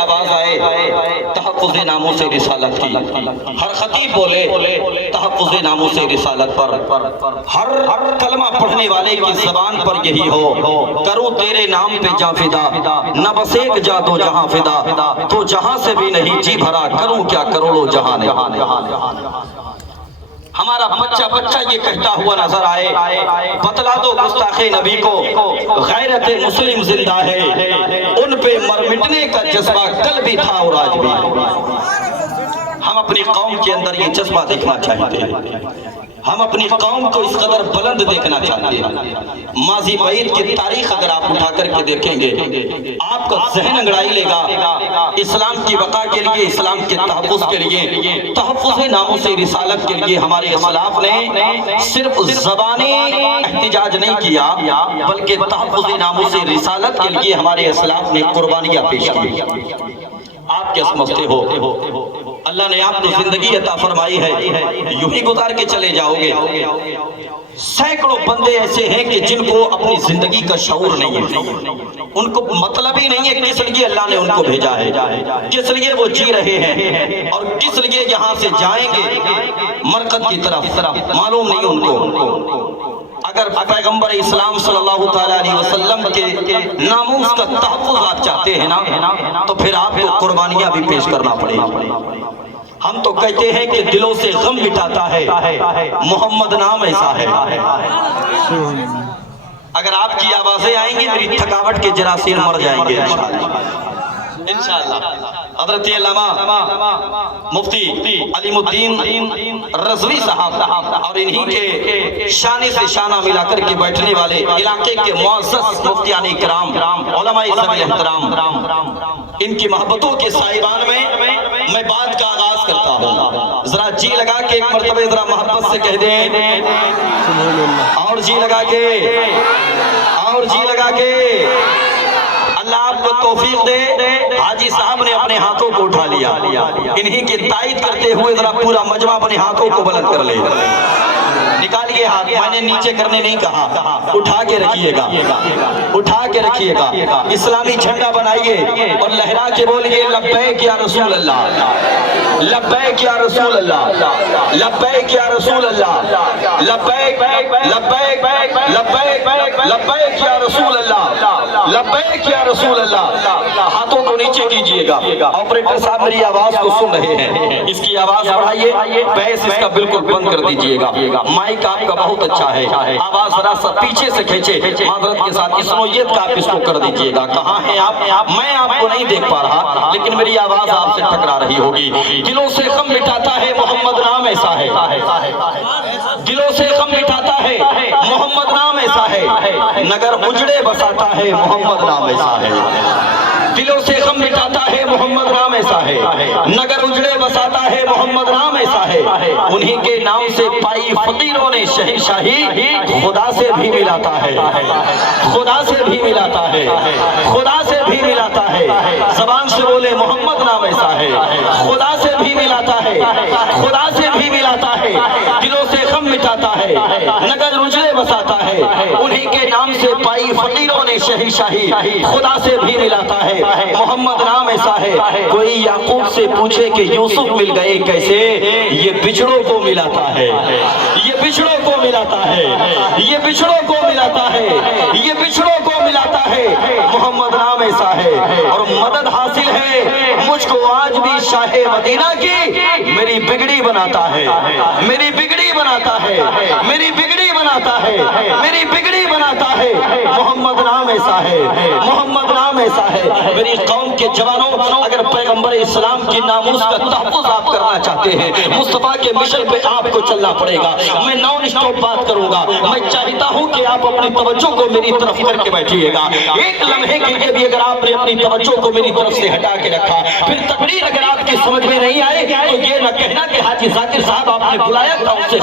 آواز آئے تحفظ ناموس رسالت کی، ہر خطیب بولے تحفظ ناموس رسالت پر، ہر کلمہ پڑھنے والے کی زبان پر یہی ہو، کروں تیرے نام پہ جاں فدا، نہ بس ایک جا دو جہاں فدا، تو جہاں سے بھی نہیں جی بھرا، کروں کیا کروڑوں جہاں نے۔ ہمارا بچہ یہ کہتا ہوا نظر آئے، بتلا دو گستاخ نبی کو غیرت مسلم زندہ ہے، ان پہ مر مٹنے کا جذبہ کل بھی تھا اور آج بھی۔ ہم اپنی قوم کے اندر یہ جذبہ دیکھنا چاہتے ہیں، ہم اپنی قوم کو اس قدر بلند دیکھنا چاہتے ہیں۔ ماضی بعید کی تاریخ اگر آپ اٹھا کر کے دیکھیں گے، آپ کا ذہن انگڑائی لے گا۔ اسلام کی بقا کے لیے، اسلام کے تحفظ کے لیے، تحفظ ناموس رسالت کے لیے ہمارے اسلاف نے صرف زبانی احتجاج نہیں کیا، بلکہ تحفظ ناموس رسالت کے لیے ہمارے اسلاف نے قربانیاں پیش کی۔ آپ کیا سمجھتے ہو اللہ نے آپ کو زندگی عطا فرمائی ہے، یوں ہی گزار کے چلے جاؤ گے؟ سینکڑوں بندے ایسے ہیں کہ جن کو اپنی زندگی کا شعور نہیں ہے، ان کو مطلب ہی نہیں ہے کس لیے اللہ نے ان کو بھیجا ہے، کس لیے وہ جی رہے ہیں، اور کس لیے یہاں سے جائیں گے مرکز کی طرف، معلوم نہیں ان کو۔ اگر پیغمبر اسلام صلی اللہ تعالیٰ علیہ وسلم کے ناموس کا تحفظ آپ چاہتے ہیں نا، تو پھر آپ کو قربانیاں بھی پیش کرنا پڑے گا۔ ہم تو کہتے ہیں کہ دلوں سے غم مٹاتا ہے محمد نام ایسا ہے۔ اگر آپ کی آوازیں آئیں گی میری تھکاوٹ کے جراثیم مر جائیں گے انشاءاللہ۔ حضرت علامہ مفتی علیم الدین رضوی صاحب اور انہی کے شانے سے شانہ ملا کر کے بیٹھنے والے علاقے کے معزز مفتیان اکرام، علماء ذوی احترام، ان کی محبتوں کے سائبان میں بات کا آغاز کرتا ہوں۔ ذرا جی لگا کے ایک مرتبہ ذرا محبت سے کہہ دیں، اور جی لگا کے، اور جی لگا کے۔ اللہ آپ کو توفیق دے۔ حاجی صاحب نے اپنے ہاتھوں کو اٹھا لیا، انہی کی تائید کرتے ہوئے ذرا پورا مجمع اپنے ہاتھوں کو بلند کر لے۔ نکالیے ہاتھ، میں نے نیچے کرنے نہیں کہا، اٹھا کے رکھیے گا، اٹھا کے رکھیے گا۔ اسلامی جھنڈا بنائیے اور لہرا کے بولیے لبیک یا رسول اللہ، لبیک یا رسول اللہ، لبیک یا رسول اللہ، لبیک لبیک لبیک لبیک یا رسول اللہ، لبیک یا رسول اللہ۔ ہاتھوں کو نیچے کیجئے گا۔ آپریٹر صاحب میری آواز کو سن رہے ہیں، اس کی آواز بڑھائیے، بیس اس کا بالکل بند کر دیجئے گا۔ مائک آپ کا بہت اچھا ہے، آواز ذرا سا پیچھے سے کھینچے، معذرت کے ساتھ اس نوعیت کا آپ اس کو کر دیجئے گا۔ کہاں ہیں آپ؟ میں آپ کو نہیں دیکھ پا رہا، لیکن میری آواز آپ سے ٹکرا رہی ہوگی۔ دلوں سے غم مٹاتا ہے محمد نام ایسا ہے، دلوں سے غم مٹاتا ہے محمد نام ایسا ہے، نگر اجڑے بساتا ہے محمد نام ایسا ہے۔ دلوں سے غم مٹاتا ہے محمد نام ایسا ہے، نگر اجڑے بساتا ہے محمد نام ایسا ہے۔ انہی کے نام سے پائی فقیروں نے شہنشاہی، خدا سے بھی ملاتا ہے، خدا سے بھی ملاتا ہے، خدا سے بھی ملاتا ہے۔ زبان سے بولے محمد نام ایسا ہے، خدا سے بھی ملاتا ہے، خدا سے بھی ملاتا ہے۔ دلوں سے غم مٹاتا ہے، نگر اجڑے بساتا ہے۔ انہی کے نام سے پائی فقیروں نے شہنشاہی، خدا سے بھی ملاتا ہے۔ محمد نام ایسا ہے، کوئی یعقوب سے پوچھے کہ یوسف مل گئے کیسے، یہ بچڑوں کو ملاتا ہے، یہ بچڑوں کو ملاتا ہے، یہ بچڑوں کو ملاتا ہے، یہ بچڑوں کو ملاتا ہے۔ محمد نام ایسا ہے، اور مدد حاصل ہے مجھ کو آج بھی شاہ مدینہ کی، میری بگڑی بناتا ہے، میری بگڑی بناتا ہے، میری بگڑی بناتا ہے، میری بگڑی بناتا ہے۔ محمد نام ایسا ہے، محمد نام ایسا ہے۔ میری قوم کے جوانوں، اگر پیغمبر اسلام کی ناموس کا تحفظ آپ کرنا چاہتے ہیں، مصطفیٰ کے مشن پہ آپ کو چلنا پڑے گا۔ میں نان اسٹاپ بات کروں گا، میں چاہتا ہوں کہ آپ اپنی توجہ کو میری طرف کر کے بیٹھیے گا۔ ایک لمحے کے لیے بھی اگر آپ نے اپنی توجہ کو میری طرف سے ہٹا کے رکھا، پھر تقریر اگر آپ کی سمجھ میں نہیں آئے تو یہ نہ کہنا کہ حاجی ذاکر صاحب آپ نے بلایا تھا اس سے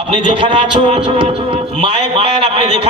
আপনি যেখানে আছো মাইক ম্যান, আপনি যেখানে